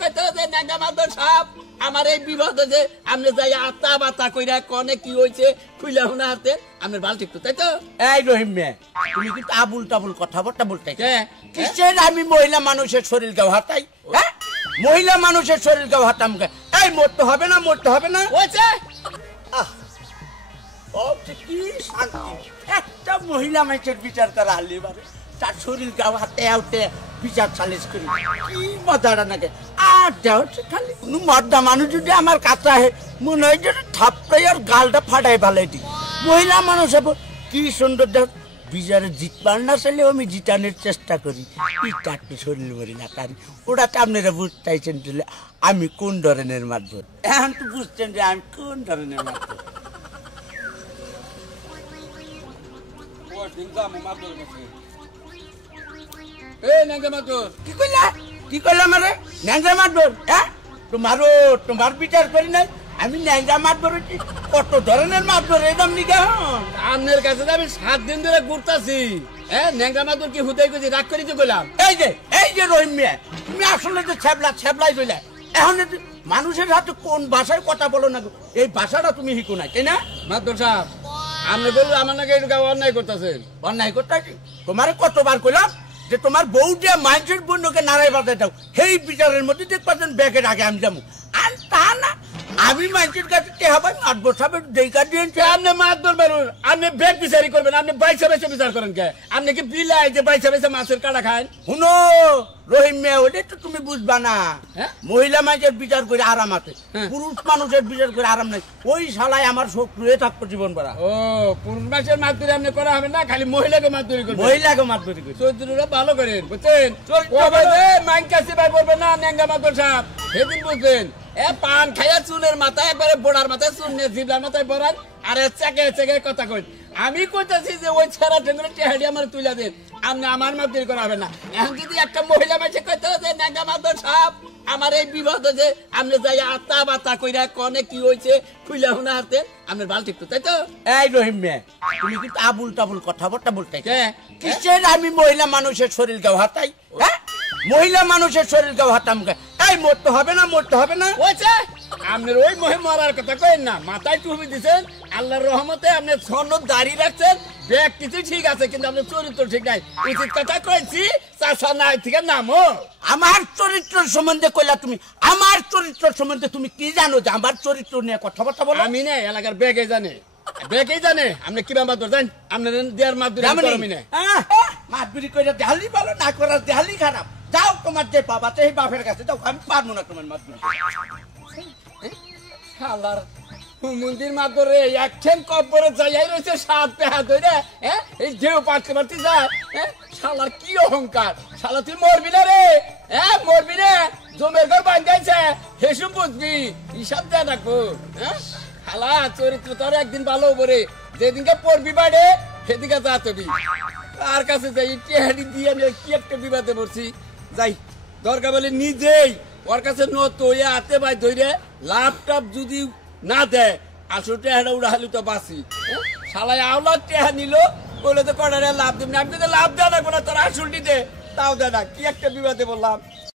কইতে যে নাঙ্গা মাদর সাহেব আমার এই বিপদ যে আপনি যাই আতা বাতা কইরা কোনে কি হইছে খুইলা হুনা হাতে আপনার বালতি একটু তাই তো এই রহিম মিয়া তুমি কিন্তু আবুল তাবুল কথাবার্তা বলতে কিসের আমি মহিলা মানুষের শরীর গাও হাতাই হ্যাঁ মহিলা মানুষের শরীর গাও হাতাম এই মরতে হবে না হইছে কি শান্তি একটা মহিলা মানুষের বিচার করা হালি বারে তার শরীর গাও হাতে আউতে বিচার সালিশ করি কি মজাটা নাকি আর দেওয়া খালি কোনো মর্দা মানুষ যদি আমার কাছে আহে মনে হয় যে থাপটাই আর গালটা ফাটাই ভালাই দিই মহিলা মানুষ কি সুন্দর দেখ বিচারে জিতবার না চাইলেও আমি জিতানোর চেষ্টা করি কি চারটে শরীর মরি না তার ওটা তো আপনারা বুঝতেছেন আমি কোন ধরনের মারধর এখন তো বুঝছেন যে আমি কোন ধরনের মারধর কি কইলা মানে ন্যাংরা মারধর হ্যাঁ তোমার বিচার করি নাই আমি ন্যাংরা মারধর কত ধরনের মারধর একদম নিকে আপনার কাছে আমি 7 দিন ধরে ঘুরতাছি হ্যাঁ ন্যাংরা মাদুর কি হুদাই কইছি রাগ করি তো কইলাম এই যে রহিম মিয়া তুমি আসলে যে ছ্যাবলাই কইলা এখন মানুষের হাতে কোন ভাষায় কথা বলো না এই ভাষাটা তুমি শিখো না তাই না মাদুর সাহেব আপনি বলুন আমার নাকি একটু অন্যায় করতেছেন অন্যায় করতেছি তোমারে কতবার কইলাম যে তোমার বউ যে মানুষের বন্ধুকে নাড়াই বাজায় দাও সেই বিচারের মধ্যে দেখবেন ব্যাগের আগে আমি যাবো আর তা না আমি মানুষের কাছে টেহাবাই মাতবর সাহেব দেখা দিয়েছি আপনি মাতবর বেরুন আপনি ব্যাগ বিচারি করবেন আপনি বাইসা বাইসা বিচার করেন কে আপনি কি বিলাই যে বাইসা বাইসা মাছের কাটা খান শুনো রহিম মিয়া ওইটা তো তুমি বুঝবা না মহিলা মানুষের বিচার করে আরাম আছে পুরুষ মানুষের বিচার করে আরাম নাই ওই শালায় আমার শত্রু হয়ে থাকবো জীবন ভরা ও পুরুষ মানুষের মাতবরি আপনি করা হবে না খালি মহিলাকে মাতবরি করবেন মহিলাকে মাতবরি করবেন চরিত্রটা ভালো করেন বুঝছেন মাইনকাসি ভাই বলবেন না ন্যাংরা মাতবর সাহেব সেদিন বুঝছেন পান খাইয়া চুলের মাথায় একবারে বোড়ার মাথায় চুল নিয়ে জিবলার মাথায় বড়ান আর চেকে কথা কই আমি কইতাছি যে ওই ছেড়া টেঙ্গুলো টেহাডি আমার তুলে দেন আপনি আমার মাতবরি করা হবে না এখন যদি একটা মহিলা মাঝে কইতে যে ন্যাংরা মাতবর সাহেব আমার এই বিপদ যে আপনি যাই আতা বাতা কইরা কোনে কি হইছে খুইলা হুনা হাতে আপনার বালতি একটু তাই তো এই রহিম মিয়া তুমি কিন্তু আবুল তাবুল কথাবার্তা বলতে কিসের আমি মহিলা মানুষের শরীর গাও হাতাই হ্যাঁ মহিলা মানুষের শরীর গাও হাতাম এই মরতে হবে না হইছে আপনার ওই মহে মরার কথা কইেন না মাথায় টুপি দিছেন আল্লাহর রহমতে আপনি সনদ দাঁড়িয়ে রাখছেন ব্যাগ কিছু ঠিক আছে কিন্তু আপনার চরিত্র ঠিক নাই উচিত কথা কইছি চাষা নাই ঠিক নামো আমার চরিত্র সম্বন্ধে কইলা তুমি আমার চরিত্র সম্বন্ধে তুমি কি জানো যে আমার চরিত্র নিয়ে কথাবার্তা বলো আমি না এলাকার ব্যাগে জানে আপনি কিবা মাদুর জান আপনি দেয়ার মাদুর আমি না মাদুরি কইরা দেহালি ভালো না করা দেহালি খারাপ যাও তোমার যে বাবা সেই বাপের কাছে যাও আমি পারবো না তোমার মাদুরি শালার মন্দির মাদুরে একছেন কবরে যাইয়াই রয়েছে 7 পেহা ধরে এই ঢেউ পাটতে যায় শালার কি অহংকার শালা তুই মরবি না রে মরবি না জমের ঘর বাঁধাইছে হেসু বুঝবি হিসাব দেয় রাখবো শালা চরিত্র তোর একদিন ভালো হবরে যেদিনকে পড়বি বাড়ে সেদিকে যা তবি তার কাছে যাই টেহাডি দিয়ে আমি কি একটা বিবাদে পড়ছি যাই দরকার বলে নিজেই ওর কাছে নত হইয়া হাতে ভাই ধরে ল্যাপটপ যদি না দেয় আসলে টেহাটা উড়াহালি তো বাসি শালায় আওলার টেহা নিল বলে তো কটারে লাভ দিবি না আমি তো লাভ দেওয়া লাগবো না তোর আসলটি দে তাও দে না কি একটা বিবাদে বললাম